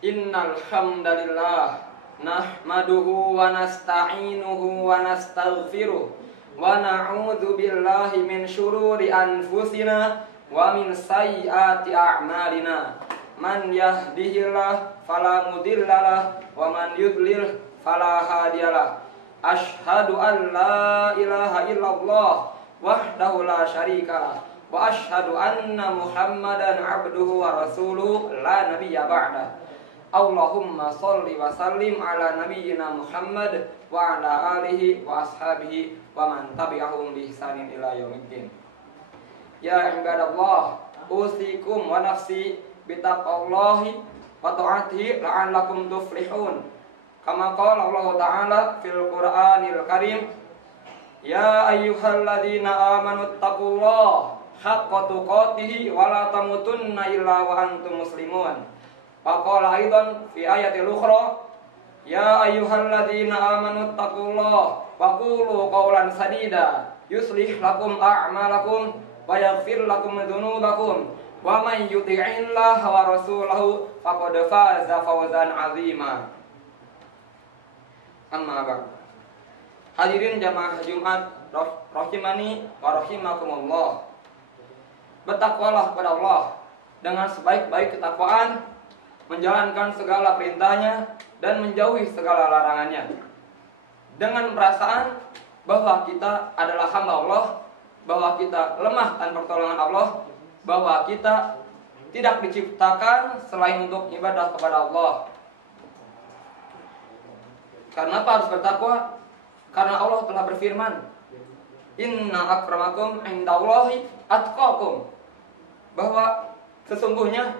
Innal hamdalillah nahmaduhu wa nasta'inuhu wa nastaghfiruh wa na'udzu billahi min syururi anfusina wa min sayyiati a'malina. Man yahdihillahu fala mudhillalah wa man yudlil fala hadiyalah. Asyhadu an la ilaha illallah wahdahu la syarikalah wa asyhadu anna Muhammadan abduhu wa rasuluhu la nabiyya ba'da. Allahumma sholli wa sallim ala nabiyyina Muhammad wa ala alihi wa ashabihi wa man tabi'ahum bi ihsanin ila yaumiddin. Ya ibadallah, usikum wa nafsi bitaqwallahi wa ta'atihi la'allakum tuflihun. Kama qala Allah Ta'ala fil Qur'anil Karim, ya ayyuhalladzina amanu taqullaha haqqa tuqatih wa la tamutunna illa wa antum muslimun. Faqala aidan fi ayatil ukhra, ya ayyuhalladzina amanu taqullaha wa qulu qawlan sadida yuslih lakum a'malakum wa yaghfir lakum dzunubakum wa man yuti'illaha wa rasulahu faqad faza fawzan 'azima. Amma ba'd. Hadirin jamaah Jumat rahimani wa rahimakumullah. Bertakwalah kepada Allah dengan sebaik-baik ketakwaan, menjalankan segala perintahnya dan menjauhi segala larangannya, dengan perasaan bahwa kita adalah hamba Allah, bahwa kita lemah tanpa pertolongan Allah, bahwa kita tidak diciptakan selain untuk ibadah kepada Allah. Karena apa harus bertakwa? Karena Allah telah berfirman, inna akramakum indallahi atqakum, bahwa sesungguhnya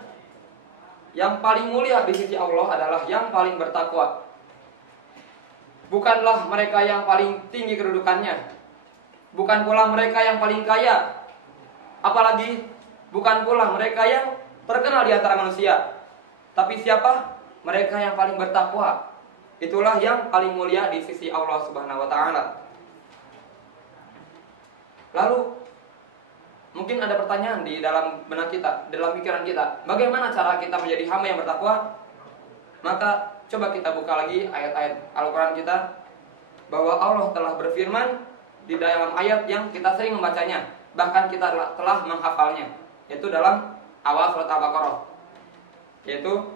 yang paling mulia di sisi Allah adalah yang paling bertakwa. Bukanlah mereka yang paling tinggi kedudukannya, bukan pula mereka yang paling kaya, apalagi bukan pula mereka yang terkenal di antara manusia. Tapi siapa? Mereka yang paling bertakwa. Itulah yang paling mulia di sisi Allah Subhanahu wa Ta'ala. Lalu mungkin ada pertanyaan di dalam benak kita, dalam pikiran kita, bagaimana cara kita menjadi hamba yang bertakwa? Maka coba kita buka lagi ayat-ayat Al-Quran kita, bahwa Allah telah berfirman di dalam ayat yang kita sering membacanya, bahkan kita telah menghafalnya, yaitu dalam awal surat Al-Baqarah, yaitu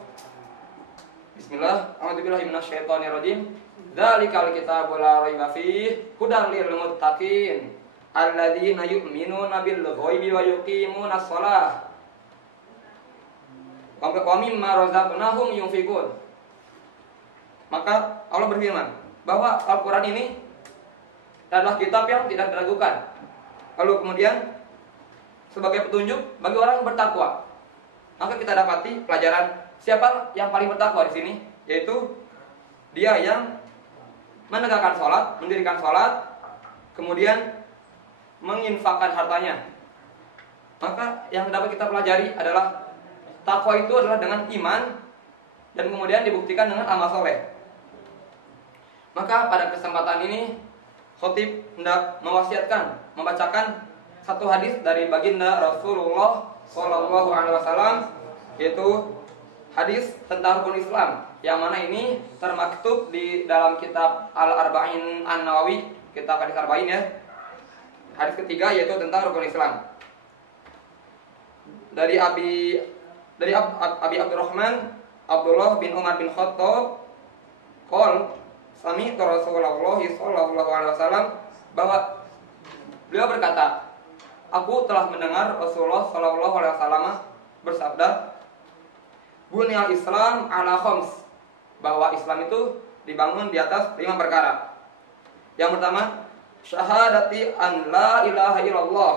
Bismillah, a'udzubillahi minasyaitonirrajim. Dzalikal kitabu la raiba fihi hudal lil muttaqin alladzina yu'minuna bil ghaibi wa yuqimuna shalah wa mimma razaqnahum yunfiqun. Maka Allah berfirman bahwa Al-Qur'an ini adalah kitab yang tidak diragukan. Lalu kemudian sebagai petunjuk bagi orang yang bertakwa. Maka kita dapati pelajaran siapa yang paling bertakwa di sini, yaitu dia yang menegakkan sholat, mendirikan sholat, kemudian menginfakkan hartanya. Maka yang dapat kita pelajari adalah takwa itu adalah dengan iman dan kemudian dibuktikan dengan amal soleh. Maka pada kesempatan ini khotib hendak mewasiatkan, membacakan satu hadis dari baginda Rasulullah SAW, yaitu hadis tentang rukun Islam, yang mana ini termaktub di dalam kitab Al-Arba'in An-Nawawi, kitab hadis Arba'in ya. Hadis ketiga yaitu tentang rukun Islam. Dari Abi Abdurrahman Abdullah bin Umar bin Khattab qol sami Rasulullah sallallahu alaihi wasallam, bahwa beliau berkata, aku telah mendengar Rasulullah sallallahu alaihi wasallam bersabda, Bunyal Islam ala khams, bahwa Islam itu dibangun di atas 5 perkara. Yang pertama, syahadati an la ilaha illallah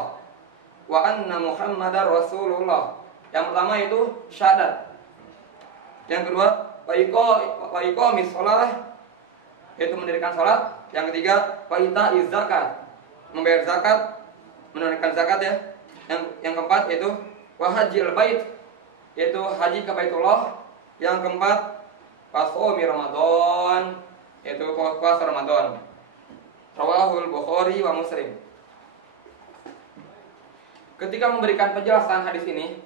wa anna Muhammadar Rasulullah. Yang pertama itu syahadat. Yang kedua, wa iqamis shalah, yaitu mendirikan salat. Yang ketiga, wa ita'iz zakat, membayar zakat, menunaikan zakat ya. Yang keempat yaitu wa hajjil bait, yaitu haji ke Baitullah. Yang keempat, shaumi Ramadan, yaitu puasa Ramadan. Rawahul Bukhari wa Muslim. Ketika memberikan penjelasan hadis ini,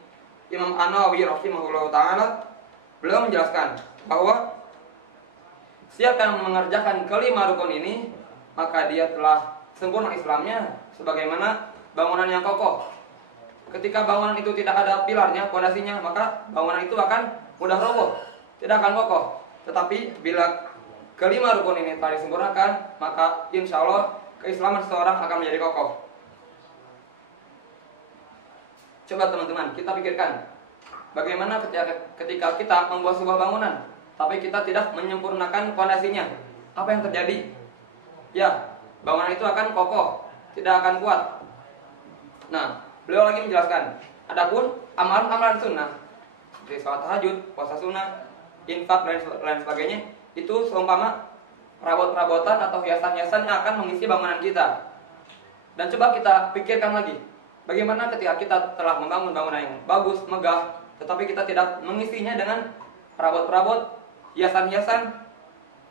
Imam An-Nawawi rahimahullah ta'ala Beliau menjelaskan bahwa siapa yang mengerjakan kelima rukun ini, maka dia telah sempurna Islamnya sebagaimana bangunan yang kokoh. Ketika bangunan itu tidak ada pilarnya, fondasinya, maka bangunan itu akan mudah roboh, tidak akan kokoh. Tetapi bila kelima rukun ini telah disempurnakan, maka insya Allah keislaman seseorang akan menjadi kokoh. Coba teman-teman, kita pikirkan bagaimana ketika kita membuat sebuah bangunan, tapi kita tidak menyempurnakan fondasinya. Apa yang terjadi? Ya, bangunan itu akan kokoh, tidak akan kuat. Nah, beliau lagi menjelaskan, adapun amalan-amalan sunnah seperti sholat tahajud, puasa sunnah, infak dan lain sebagainya, itu seumpama perabot-perabotan atau hiasan-hiasan yang akan mengisi bangunan kita. Dan coba kita pikirkan lagi, bagaimana ketika kita telah membangun bangunan yang bagus, megah, tetapi kita tidak mengisinya dengan perabot-perabot, hiasan-hiasan,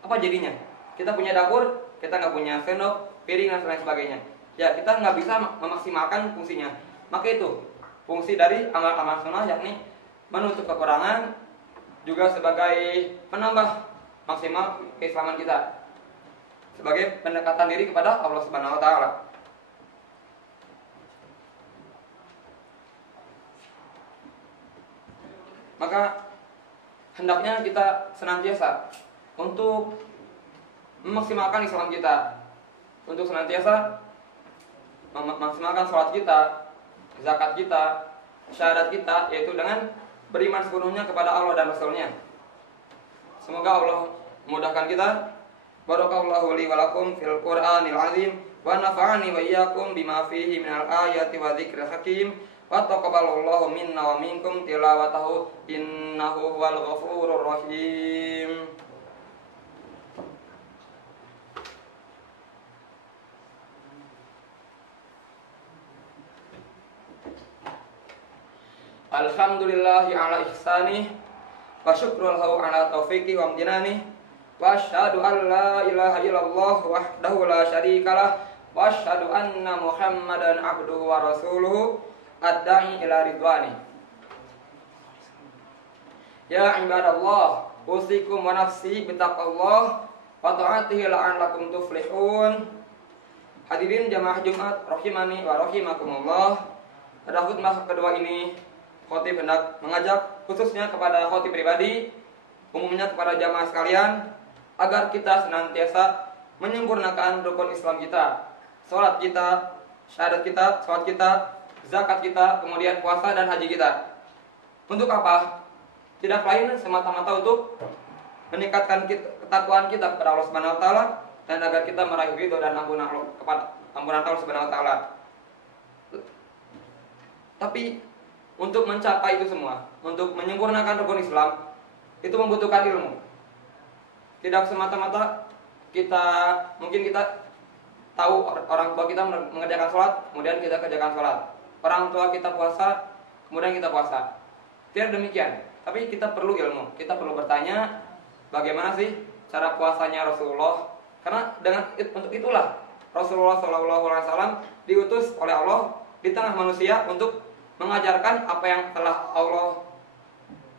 apa jadinya? Kita punya dapur, kita nggak punya sendok, piring dan lain sebagainya. Ya, kita nggak bisa memaksimalkan fungsinya. Maka itu fungsi dari amal-amal sunnah, yakni menutup kekurangan, juga sebagai menambah maksimal keislaman kita, sebagai pendekatan diri kepada Allah Subhanahu wa taala. Maka hendaknya kita senantiasa untuk memaksimalkan Islam kita, untuk senantiasa memaksimalkan sholat kita, zakat kita, syahadat kita, yaitu dengan beriman sepenuhnya kepada Allah dan Rasul-Nya. Semoga Allah memudahkan kita. Barakallahu li wa lakum fil Qur'anil azim wa nafa'ani wa iyyakum bima fihi minal ayati wa dzikril hakim. Wa taqabbalallahu minna wa minkum tilawatahu innahu huwal ghafurur rahim. Alhamdulillahi ala ihsanih wa syukrul lahu ala taufiqi wa amdinani wa asyhadu an la ilaha illallah wahdahu la syarikalah wa asyhadu anna Muhammadan abduhu wa rasuluhu ad-da'i ila ridwani. Ya ibadallah, usikum wa nafsi bitaqwallah wa ta'atihi la'allakum tuflihun. Hadirin jamaah Jumat rahimani wa rahimakumullah. Pada khutbah kedua ini khotib hendak mengajak khususnya kepada khotib pribadi, umumnya kepada jamaah sekalian, agar kita senantiasa menyempurnakan rukun Islam kita, sholat kita, syahadat kita, sholat kita, zakat kita, kemudian puasa dan haji kita. Untuk apa? Tidak lain semata-mata untuk meningkatkan ketakwaan kita kepada Allah Subhanahu wa taala dan agar kita meraih ridho dan ampunan Allah Subhanahu wa taala. Tapi untuk mencapai itu semua, untuk menyempurnakan rukun Islam, itu membutuhkan ilmu. Tidak semata-mata mungkin kita tahu orang tua kita mengerjakan sholat, kemudian kita kerjakan sholat. Orang tua kita puasa, kemudian kita puasa. Tidak demikian. Tapi kita perlu ilmu. Kita perlu bertanya, bagaimana sih cara puasanya Rasulullah? Karena untuk itulah Rasulullah SAW diutus oleh Allah di tengah manusia untuk mengajarkan apa yang telah Allah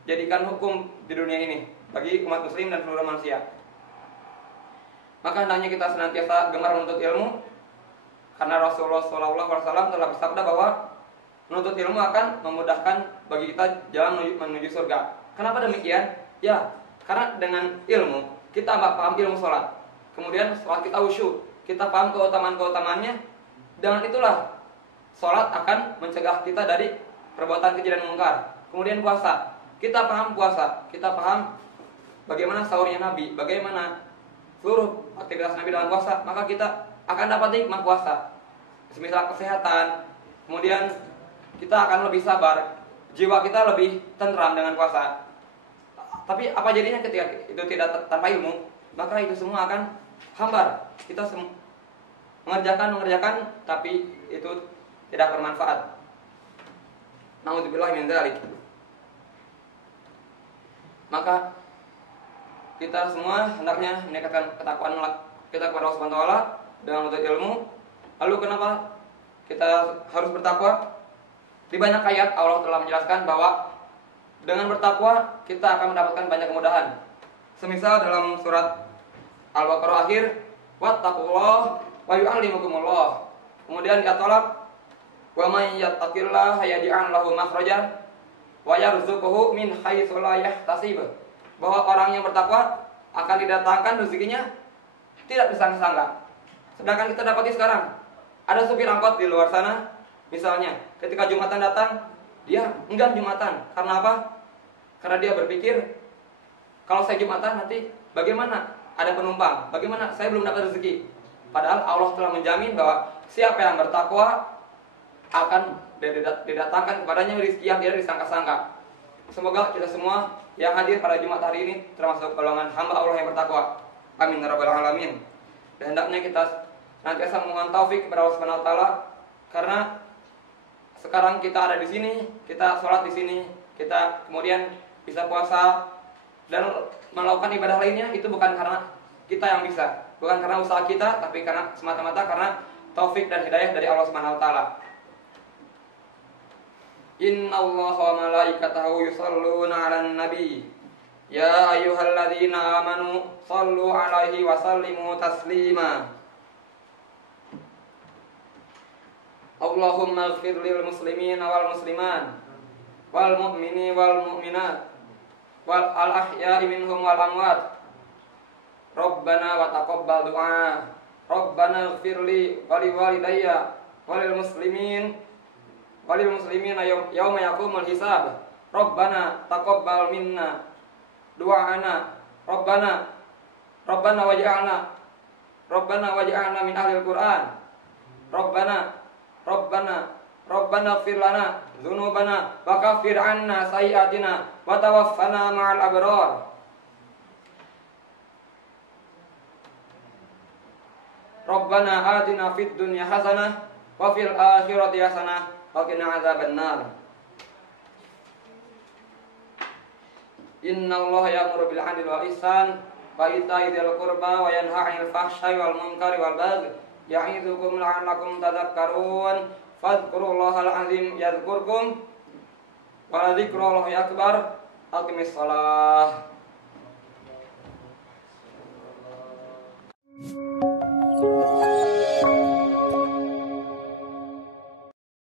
jadikan hukum di dunia ini bagi umat muslim dan seluruh manusia. Maka hendaknya kita senantiasa gemar menuntut ilmu, karena Rasulullah SAW telah bersabda bahwa menuntut ilmu akan memudahkan bagi kita jalan menuju surga. Kenapa demikian? Ya, karena dengan ilmu kita paham ilmu sholat, kemudian sholat kita khusyuk, kita paham keutamaan-keutamaannya. Dengan itulah sholat akan mencegah kita dari perbuatan keji dan mungkar. Kemudian puasa, kita paham puasa, kita paham bagaimana sahurnya Nabi, bagaimana seluruh aktivitas Nabi dalam puasa, maka kita akan dapat nikmat puasa. Semisal kesehatan, kemudian kita akan lebih sabar, jiwa kita lebih tentram dengan puasa. Tapi apa jadinya ketika itu tidak tanpa ilmu? Maka itu semua akan hambar. Kita mengerjakan, tapi itu tidak bermanfaat. Na'udzubillahi min dzalik. Maka kita semua hendaknya meningkatkan ketakwaan kita kepada Allah Subhanahu wa taala dengan menuntut ilmu. Lalu kenapa kita harus bertakwa? Di banyak ayat Allah telah menjelaskan bahwa Dengan bertakwa kita akan mendapatkan banyak kemudahan. Semisal dalam surat Al-Baqarah akhir, wattaqullah wa yu'allimukumullah. Kemudian di At-Talaq, wa may yattaqillaha yaj'al lahu makhrajan wa yarzuquhu min haitsu la yahtasib. Bahwa orang yang bertakwa akan didatangkan rezekinya tidak disangka-sangka. Sedangkan kita dapati sekarang ada supir angkot di luar sana, misalnya ketika Jumatan datang, dia enggan Jumatan. Karena apa? Karena dia berpikir, kalau saya Jumatan nanti bagaimana? Ada penumpang, bagaimana? Saya belum dapat rezeki. Padahal Allah telah menjamin bahwa siapa yang bertakwa akan didatangkan kepadanya rezeki yang tidak disangka-sangka. Semoga kita semua yang hadir pada Jumat hari ini termasuk golongan hamba Allah yang bertakwa. Amin ya rabbal alamin. Dan hendaknya kita senantiasa memohon taufik kepada Allah Subhanahu wa taala, karena sekarang kita ada di sini, kita sholat di sini, kita kemudian bisa puasa dan melakukan ibadah lainnya, itu bukan karena kita yang bisa, bukan karena usaha kita, tapi karena semata-mata karena taufik dan hidayah dari Allah Subhanahu wa taala. Innallaha wa malaikatahu yusholluna 'alan nabi. Ya ayyuhalladzina amanu shallu 'alaihi wa sallimu taslima. Allahumma ighfir lil muslimina wal muslimat wal mu'mini wal mu'minat wal ahya'i minhum wal amwat. Rabbana wa taqabbal du'a. Rabbana ighfir li wa liwalidayya walil muslimin yauma yaqumul hisab. Rabbana taqabbal minna du'ana. Rabbana waj'alna min ahlil Qur'an. Rabbana ighfir lana dzunubana wa kaffir 'anna sayyi'atina wa tawaffana ma'al abrar. Rabbana atina fid dunya hasanah wa fil akhirati hasanah wa qina adzabannar. Innallaha ya'muru bil 'adli wal ihsan wa ita'i dzil qurba wa yanha 'anil fahsya'i wal munkari wal baghi ya'idzukum la'allakum tadhakkarun. Fadhkurullahal 'azim yadhkurkum wa dzikrullahi akbar. Aqimis shalah.